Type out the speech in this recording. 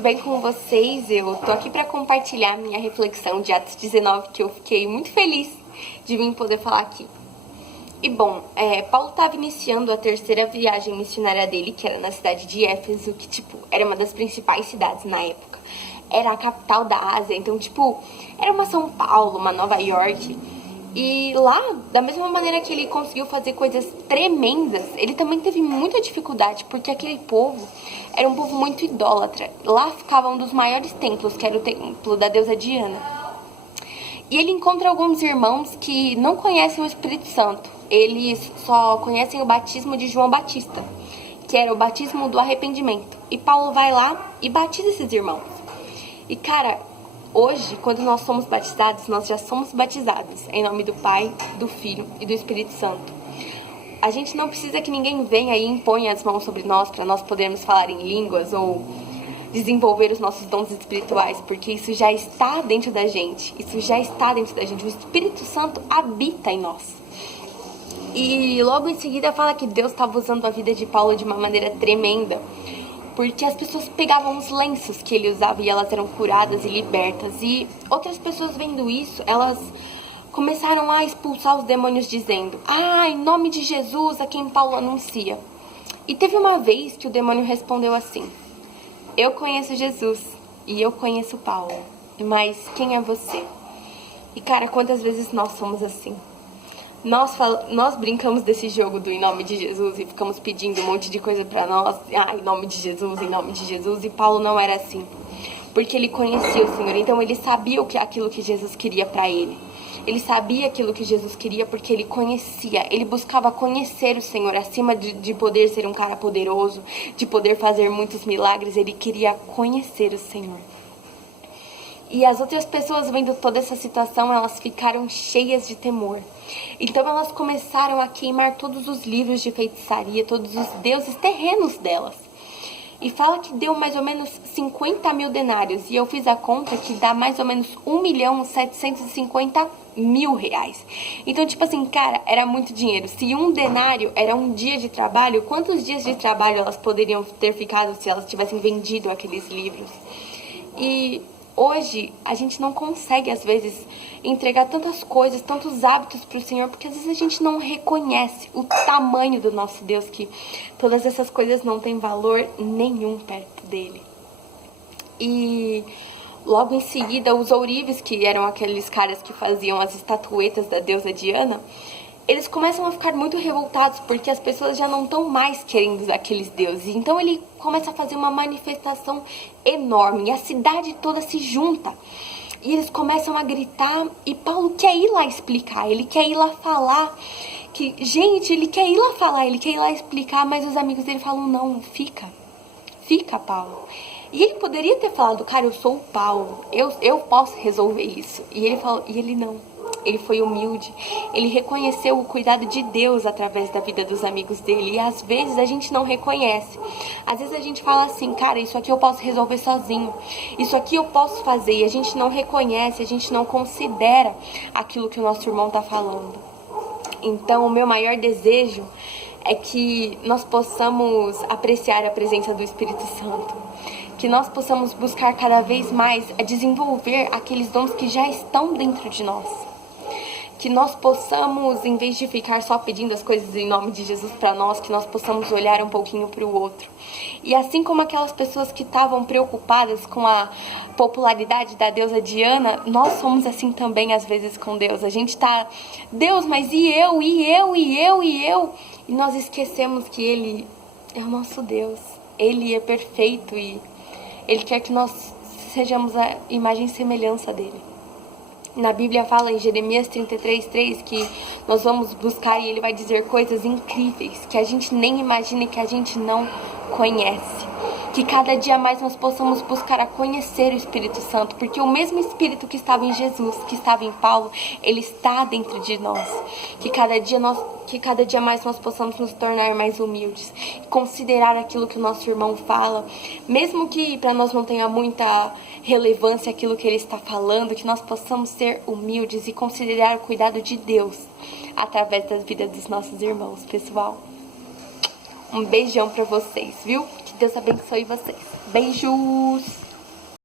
tudo bem com vocês? Eu tô aqui para compartilhar minha reflexão de Atos 19, que eu fiquei muito feliz de vir poder falar aqui. E bom, Paulo estava iniciando a terceira viagem missionária dele, que era na cidade de Éfeso, que era uma das principais cidades na época. Era a capital da Ásia, então era uma São Paulo, uma Nova York. E lá, da mesma maneira que ele conseguiu fazer coisas tremendas, ele também teve muita dificuldade, porque aquele povo era um povo muito idólatra. Lá ficava um dos maiores templos, que era o templo da deusa Diana. E ele encontra alguns irmãos que não conhecem o Espírito Santo. Eles só conhecem o batismo de João Batista, que era o batismo do arrependimento. E Paulo vai lá e batiza esses irmãos. E cara, hoje, quando nós somos batizados, nós já somos batizados em nome do Pai, do Filho e do Espírito Santo. A gente não precisa que ninguém venha e imponha as mãos sobre nós para nós podermos falar em línguas ou desenvolver os nossos dons espirituais, porque isso já está dentro da gente. Isso já está dentro da gente. O Espírito Santo habita em nós. E logo em seguida fala que Deus estava usando a vida de Paulo de uma maneira tremenda, porque as pessoas pegavam os lenços que ele usava e elas eram curadas e libertas. E outras pessoas vendo isso, elas começaram a expulsar os demônios dizendo: em nome de Jesus a quem Paulo anuncia. E teve uma vez que o demônio respondeu assim: eu conheço Jesus e eu conheço Paulo, mas quem é você? E cara, quantas vezes nós somos assim? Nós brincamos desse jogo do em nome de Jesus e ficamos pedindo um monte de coisa pra nós. Em nome de Jesus, em nome de Jesus. E Paulo não era assim, porque ele conhecia o Senhor. Então ele sabia aquilo que Jesus queria pra ele. Ele sabia aquilo que Jesus queria porque ele conhecia. Ele buscava conhecer o Senhor acima de poder ser um cara poderoso, de poder fazer muitos milagres. Ele queria conhecer o Senhor. E as outras pessoas, vendo toda essa situação, elas ficaram cheias de temor. Então elas começaram a queimar todos os livros de feitiçaria, todos os deuses terrenos delas. E fala que deu mais ou menos 50 mil denários. E eu fiz a conta que dá mais ou menos 1.750.000 reais. Então, cara, era muito dinheiro. Se um denário era um dia de trabalho, quantos dias de trabalho elas poderiam ter ficado se elas tivessem vendido aqueles livros? E hoje, a gente não consegue, às vezes, entregar tantas coisas, tantos hábitos para o Senhor, porque às vezes a gente não reconhece o tamanho do nosso Deus, que todas essas coisas não têm valor nenhum perto dele. E logo em seguida, os ourives, que eram aqueles caras que faziam as estatuetas da deusa Diana, eles começam a ficar muito revoltados porque as pessoas já não estão mais querendo aqueles deuses. Então ele começa a fazer uma manifestação enorme e a cidade toda se junta. E eles começam a gritar e Paulo quer ir lá explicar, ele quer ir lá falar. Ele quer ir lá falar, ele quer ir lá explicar, mas os amigos dele falam: não, fica, Paulo. E ele poderia ter falado: cara, eu sou o Paulo, eu posso resolver isso. E ele falou, e ele não. Ele foi humilde, ele reconheceu o cuidado de Deus através da vida dos amigos dele. E às vezes a gente não reconhece. Às vezes a gente fala assim: cara, isso aqui eu posso resolver sozinho, isso aqui eu posso fazer. E a gente não reconhece, a gente não considera aquilo que o nosso irmão está falando. Então o meu maior desejo é que nós possamos apreciar a presença do Espírito Santo, que nós possamos buscar cada vez mais a desenvolver aqueles dons que já estão dentro de nós. Que nós possamos, em vez de ficar só pedindo as coisas em nome de Jesus para nós, que nós possamos olhar um pouquinho para o outro. E assim como aquelas pessoas que estavam preocupadas com a popularidade da deusa Diana, nós somos assim também às vezes com Deus. A gente tá: Deus, mas e eu? E nós esquecemos que Ele é o nosso Deus. Ele é perfeito e Ele quer que nós sejamos a imagem e semelhança dele. Na Bíblia fala em Jeremias 33:3 que nós vamos buscar e ele vai dizer coisas incríveis que a gente nem imagina e que a gente não conhece. Que cada dia mais nós possamos buscar a conhecer o Espírito Santo, porque o mesmo Espírito que estava em Jesus, que estava em Paulo, ele está dentro de nós. Que cada dia mais nós possamos nos tornar mais humildes, considerar aquilo que o nosso irmão fala, mesmo que para nós não tenha muita relevância aquilo que ele está falando, que nós possamos ser humildes e considerar o cuidado de Deus através das vidas dos nossos irmãos, pessoal. Um beijão pra vocês, viu? Que Deus abençoe vocês. Beijos!